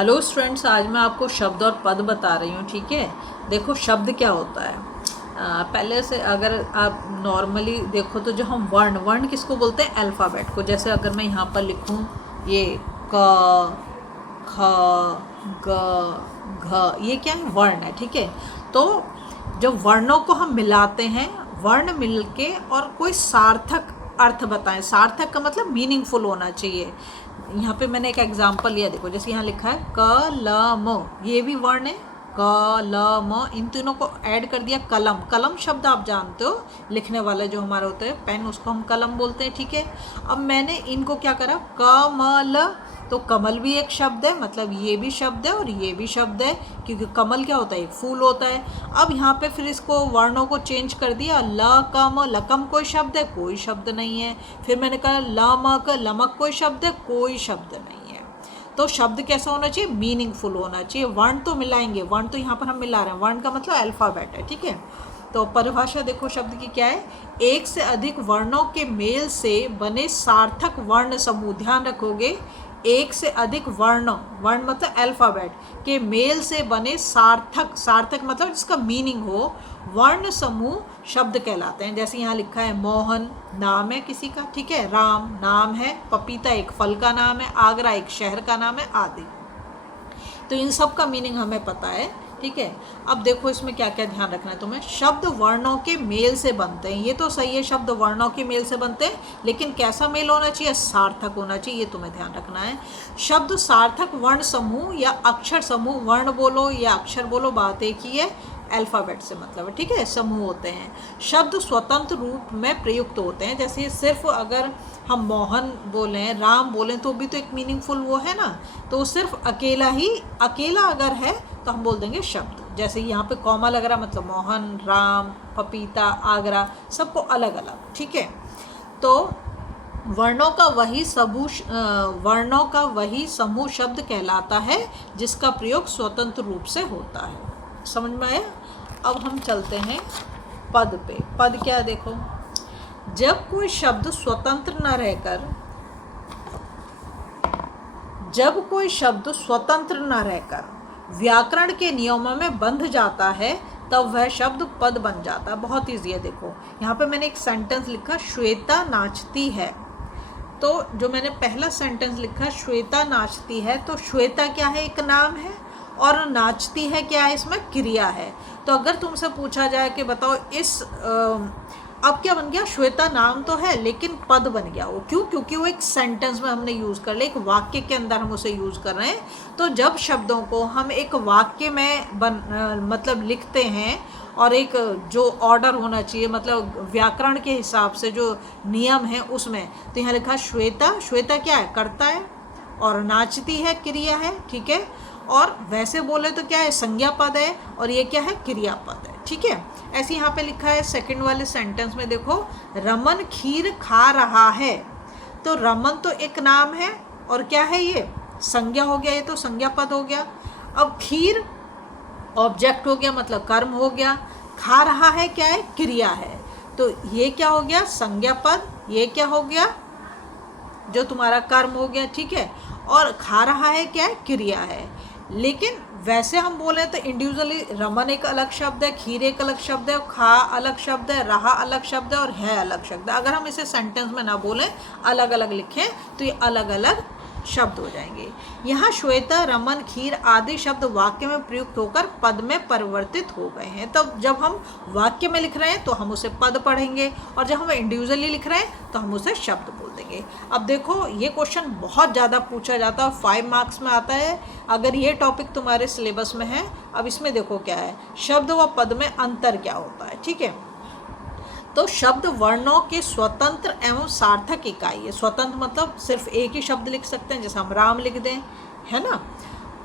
Hello students, आज मैं आपको शब्द और पद बता रही हूँ। ठीक है, देखो शब्द क्या होता है। पहले से अगर आप नॉर्मली देखो तो जो हम वर्ण वर्ण किसको बोलते हैं? अल्फ़ाबेट को। जैसे अगर मैं यहाँ पर लिखूँ ये क ख ग घ, ये क्या है? वर्ण है। ठीक है, तो जब वर्णों को हम मिलाते हैं, वर्ण मिलके और कोई सार्थक अर्थ बताएं। सार्थक का मतलब मीनिंगफुल होना चाहिए। यहाँ पे मैंने एक एग्जांपल लिया, देखो जैसे यहाँ लिखा है कलम, ये भी वर्ण है। कलम, इन तीनों को ऐड कर दिया कलम। कलम शब्द आप जानते हो, लिखने वाला जो हमारा होता है पेन, उसको हम कलम बोलते हैं। ठीक है, अब मैंने इनको क्या करा, कमल, तो कमल भी एक शब्द है, मतलब ये भी शब्द है और ये भी शब्द है, क्योंकि कमल क्या होता है? एक फूल होता है। अब यहाँ पे फिर इसको वर्णों को चेंज कर दिया, लकम, लकम कोई शब्द है? कोई शब्द नहीं है। फिर मैंने कहा लमक, लमक कोई शब्द है? कोई शब्द नहीं है। तो शब्द कैसा होना चाहिए? मीनिंगफुल होना चाहिए। वर्ण तो मिलाएंगे, वर्ण तो यहाँ पर हम मिला रहे हैं, वर्ण का मतलब अल्फ़ाबेट है। ठीक है, तो परिभाषा देखो शब्द की क्या है। एक से अधिक वर्णों के मेल से बने सार्थक वर्ण समूह, ध्यान रखोगे, एक से अधिक वर्ण, वर्ण मतलब अल्फ़ाबेट के मेल से बने सार्थक, सार्थक मतलब जिसका मीनिंग हो, वर्ण समूह शब्द कहलाते हैं। जैसे यहाँ लिखा है मोहन नाम है किसी का, ठीक है, राम नाम है, पपीता एक फल का नाम है, आगरा एक शहर का नाम है, आदि। तो इन सब का मीनिंग हमें पता है। ठीक है, अब देखो इसमें क्या क्या ध्यान रखना है तुम्हें। शब्द वर्णों के मेल से बनते हैं, ये तो सही है, शब्द वर्णों के मेल से बनते हैं, लेकिन कैसा मेल होना चाहिए? सार्थक होना चाहिए, ये तुम्हें ध्यान रखना है। शब्द सार्थक वर्ण समूह या अक्षर समूह, वर्ण बोलो या अक्षर बोलो, बात एक ही है, अल्फ़ाबेट से मतलब है। ठीक है, समूह होते हैं। शब्द स्वतंत्र रूप में प्रयुक्त होते हैं, जैसे सिर्फ अगर हम मोहन बोलें, राम बोलें, तो भी तो एक मीनिंगफुल वो है ना, तो सिर्फ अकेला ही, अकेला अगर है तो हम बोल देंगे शब्द। जैसे यहाँ पे कॉमा लग रहा, मतलब मोहन, राम, पपीता, आगरा, सबको अलग अलग। ठीक है, तो वर्णों का वही समूह शब्द कहलाता है जिसका प्रयोग स्वतंत्र रूप से होता है। समझ में आया? अब हम चलते हैं पद पे। पद क्या है देखो, जब कोई शब्द स्वतंत्र न रहकर व्याकरण के नियमों में बंध जाता है, तब वह शब्द पद बन जाता है। बहुत ईजी है। देखो यहाँ पे मैंने एक सेंटेंस लिखा, श्वेता नाचती है। तो जो मैंने पहला सेंटेंस लिखा, श्वेता नाचती है, तो श्वेता क्या है? एक नाम है, और नाचती है क्या है? इसमें क्रिया है। तो अगर तुमसे पूछा जाए कि बताओ इस अब क्या बन गया? श्वेता नाम तो है लेकिन पद बन गया वो। क्यों? क्योंकि वो एक सेंटेंस में हमने यूज़ कर लिया, एक वाक्य के अंदर हम उसे यूज़ कर रहे हैं। तो जब शब्दों को हम एक वाक्य में मतलब लिखते हैं, और एक जो ऑर्डर होना चाहिए, मतलब व्याकरण के हिसाब से जो नियम है उसमें, तो यहाँ लिखा श्वेता, श्वेता क्या है? कर्ता है, और नाचती है क्रिया है। ठीक है, और वैसे बोले तो क्या है? संज्ञा पद है, और ये क्या है? क्रियापद है। ठीक है, ऐसे यहाँ पे लिखा है सेकंड वाले सेंटेंस में, देखो रमन खीर खा रहा है। तो रमन तो एक नाम है, और क्या है? ये संज्ञा हो गया, ये तो संज्ञा पद हो गया। अब खीर ऑब्जेक्ट हो गया, मतलब कर्म हो गया। खा रहा है क्या है? क्रिया है। तो ये क्या हो गया? संज्ञा पद। ये क्या हो गया? जो तुम्हारा कर्म हो गया। ठीक है, और खा रहा है क्या है? क्रिया है। लेकिन वैसे हम बोले तो इंडिविजुअली रमन एक अलग शब्द है, खीर एक अलग शब्द है, खा अलग शब्द है, रहा अलग शब्द है, और है अलग शब्द है। अगर हम इसे सेंटेंस में ना बोलें, अलग अलग लिखें, तो ये अलग अलग शब्द हो जाएंगे। यहाँ श्वेता, रमन, खीर आदि शब्द वाक्य में प्रयुक्त होकर पद में परिवर्तित हो गए हैं। तब जब हम वाक्य में लिख रहे हैं तो हम उसे पद पढ़ेंगे, और जब हम इंडिविजुअली लिख रहे हैं तो हम उसे शब्द बोल देंगे। अब देखो ये क्वेश्चन बहुत ज़्यादा पूछा जाता है, 5 मार्क्स में आता है अगर ये टॉपिक तुम्हारे सिलेबस में है। अब इसमें देखो क्या है, शब्द व पद में अंतर क्या होता है। ठीक है, तो शब्द वर्णों के स्वतंत्र एवं सार्थक इकाई है। स्वतंत्र मतलब सिर्फ एक ही शब्द लिख सकते हैं, जैसे हम राम लिख दें, है ना।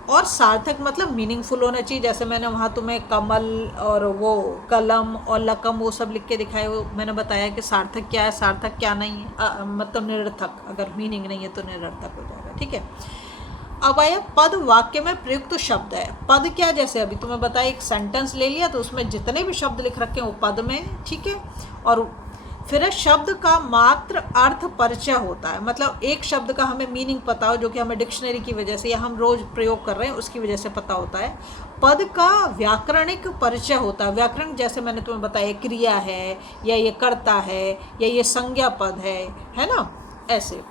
और सार्थक मतलब मीनिंगफुल होना चाहिए, जैसे मैंने वहाँ तुम्हें कमल और वो कलम और लकम वो सब लिख के दिखाए। वो मैंने बताया कि सार्थक क्या है, सार्थक क्या नहीं है, मतलब निरर्थक, अगर मीनिंग नहीं है तो निरर्थक हो जाएगा। ठीक है, अब आया पद, वाक्य में प्रयुक्त शब्द है। पद क्या? जैसे अभी तुम्हें बताया, एक सेंटेंस ले लिया तो उसमें जितने भी शब्द लिख रखे हैं वो पद में। ठीक है, और फिर है शब्द का मात्र अर्थ परिचय होता है, मतलब एक शब्द का हमें मीनिंग पता हो जो कि हमें डिक्शनरी की वजह से या हम रोज प्रयोग कर रहे हैं उसकी वजह से पता होता है। पद का व्याकरणिक परिचय होता है, व्याकरण जैसे मैंने तुम्हें बताया क्रिया है या ये कर्ता है या ये संज्ञा पद है ना, ऐसे।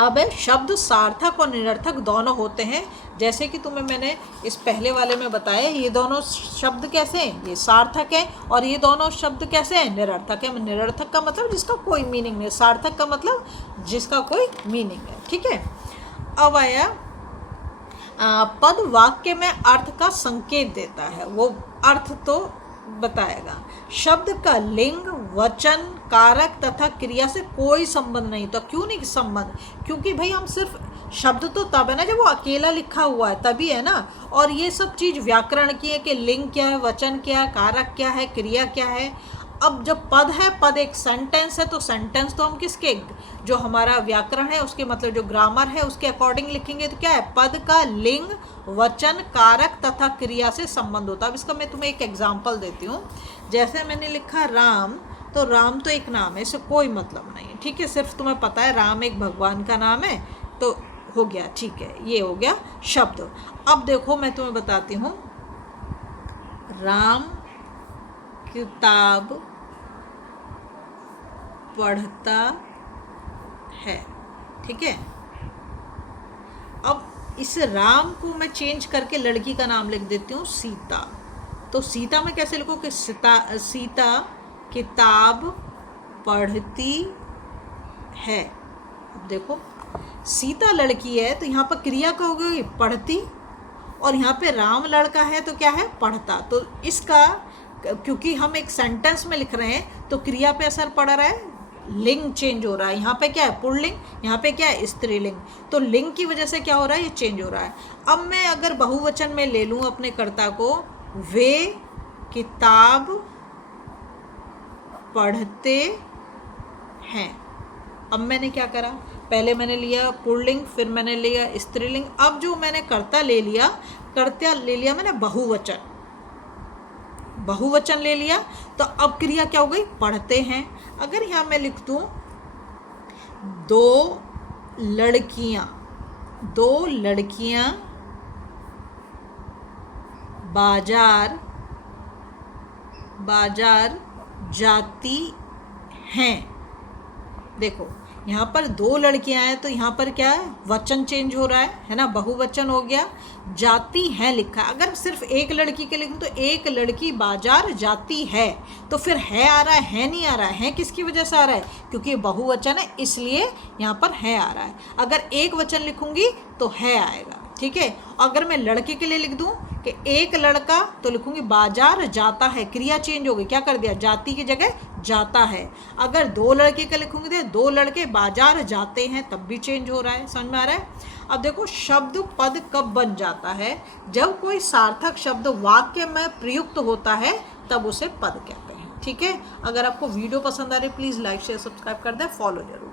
अब है शब्द सार्थक और निरर्थक दोनों होते हैं, जैसे कि तुम्हें मैंने इस पहले वाले में बताया ये दोनों शब्द कैसे हैं, ये सार्थक है, और ये दोनों शब्द कैसे हैं, निरर्थक है। निरर्थक का मतलब जिसका कोई मीनिंग नहीं, सार्थक का मतलब जिसका कोई मीनिंग है, ठीक है। अब आया पद वाक्य में अर्थ का संकेत देता है, वो अर्थ तो बताएगा। शब्द का लिंग, वचन, कारक तथा क्रिया से कोई संबंध नहीं। तो क्यों नहीं संबंध, क्योंकि भाई हम सिर्फ शब्द तो तब है ना जब वो अकेला लिखा हुआ है, तभी है ना। और ये सब चीज़ व्याकरण की है कि लिंग क्या है, वचन क्या है, कारक क्या है, क्रिया क्या है। अब जब पद है, पद एक सेंटेंस है, तो सेंटेंस तो हम किसके, जो हमारा व्याकरण है उसके मतलब जो ग्रामर है उसके अकॉर्डिंग लिखेंगे। तो क्या है, पद का लिंग, वचन, कारक तथा क्रिया से संबंध होता है। अब इसका मैं तुम्हें एक एग्जांपल देती हूँ। जैसे मैंने लिखा राम, तो राम तो एक नाम है, इससे कोई मतलब नहीं है, ठीक है। सिर्फ तुम्हें पता है राम एक भगवान का नाम है, तो हो गया, ठीक है, ये हो गया शब्द। अब देखो मैं तुम्हें बताती हूँ, राम किताब पढ़ता है, ठीक है। अब इस राम को मैं चेंज करके लड़की का नाम लिख देती हूँ सीता। तो सीता में कैसे लिखो कि सीता किताब पढ़ती है। अब देखो सीता लड़की है तो यहाँ पर क्रिया का हो गई पढ़ती, और यहाँ पे राम लड़का है तो क्या है, पढ़ता। तो इसका क्योंकि हम एक सेंटेंस में लिख रहे हैं तो क्रिया पे असर पड़ रहा है, लिंग चेंज हो रहा है। यहाँ पे क्या है, पुल्लिंग, यहाँ पे क्या है, स्त्रीलिंग। तो लिंग की वजह से क्या हो रहा है, ये चेंज हो रहा है। अब मैं अगर बहुवचन में ले लूँ अपने कर्ता को, वे किताब पढ़ते हैं। अब मैंने क्या करा, पहले मैंने लिया पुल्लिंग, फिर मैंने लिया स्त्रीलिंग। अब जो मैंने कर्ता ले लिया मैंने बहुवचन ले लिया, तो अब क्रिया क्या हो गई, पढ़ते हैं। अगर यहाँ मैं लिख दूँ दो लड़कियाँ बाजार जाती हैं। देखो यहाँ पर दो लड़कियां हैं तो यहाँ पर क्या है, वचन चेंज हो रहा है ना, बहुवचन हो गया। जाती हैं लिखा है, अगर सिर्फ एक लड़की के लिखूं तो एक लड़की बाजार जाती है, तो फिर है आ रहा है नहीं आ रहा है किसकी वजह से आ रहा है, क्योंकि बहुवचन है इसलिए यहाँ पर है आ रहा है। अगर एक वचन लिखूंगी तो है आएगा, ठीक है। अगर मैं लड़के के लिए लिख दूं कि एक लड़का, तो लिखूंगी बाजार जाता है, क्रिया चेंज हो गई, क्या कर दिया, जाती की जगह जाता है। अगर दो लड़के का लिखूंगी तो दो लड़के बाजार जाते हैं, तब भी चेंज हो रहा है, समझ में आ रहा है। अब देखो शब्द पद कब बन जाता है, जब कोई सार्थक शब्द वाक्य में प्रयुक्त होता है तब उसे पद कहते हैं, ठीक है। अगर आपको वीडियो पसंद आ रही है प्लीज़ लाइक शेयर सब्सक्राइब कर दें, फॉलो जरूर।